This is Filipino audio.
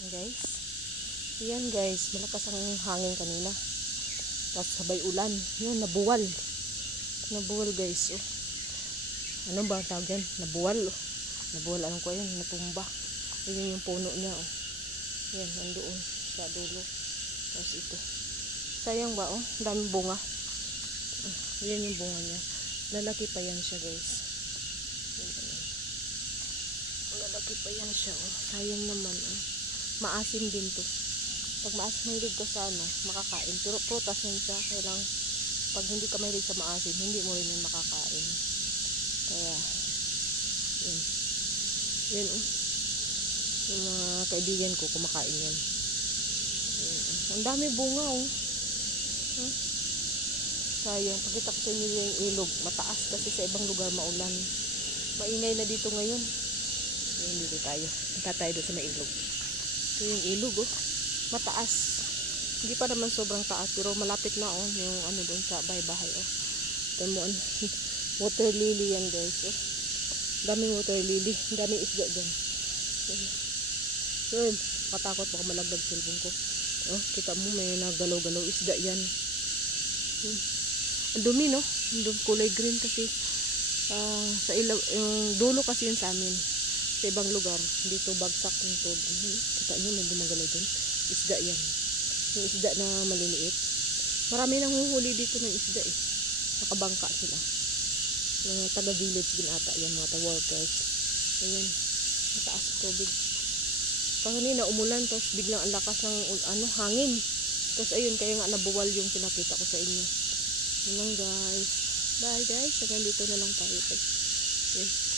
Guys, yan guys, malakas ang hangin kanina, tapos sabay ulan. Yun, nabuwal guys. Oh, ano ba tawag yan? Nabuwal, alam ko yun, natumba. Yun yung puno niya. Oh, yan, nandoon sa dulo. Tapos ito, sayang ba? Oh, daming bunga. Yan yung bunga niya, lalaki pa yan siya guys. Lalaki pa yan siya. Oh, sayang naman. Oh, maasim din to. Pag maasim, mahilig ka sa ano, makakain. Pero prutas yan siya. Kaya lang, pag hindi ka mahilig sa maasim, hindi mo rin yan makakain. Kaya, yun. Yun, yung mga kaibigan ko, kumakain yan. Yun. Ang dami bunga, oh. Sayang, pagkita ko sa inyo yung ilog, mataas kasi sa ibang lugar maulan. Maingay na dito ngayon. Yun, dito tayo. Punta tayo doon sa may ilog. Ito yung ilog, oh. Mataas. Hindi pa naman sobrang taas, pero malapit na, oh, yung ano doon sa bahay-bahay, oh. Tamo, water lily yan guys, oh. Daming water lily, daming isda dyan. Yun, katakot, baka malaglag silbong ko. Oh, kita mo may nagalaw-galaw isda yan. Ang dumi, no? Ang kulay green kasi sa ilaw, yung dulo kasi yun sa amin. Sa ibang lugar, dito bagsak yung tubig. Kita nyo, may gumagalaw dun. Isda yan. Yung isda na maliliit. Marami nang huhuli dito ng isda eh. Nakabangka sila. Mga taga-village din ata yan, mga taga-workers. Ayan, mataas tubig. Kanina umulan, tapos biglang ang lakas ng hangin. Tapos ayun, kaya nga nabuwal yung pinakita ko sa inyo. Yun lang guys. Bye guys, hanggang dito na lang tayo. Okay.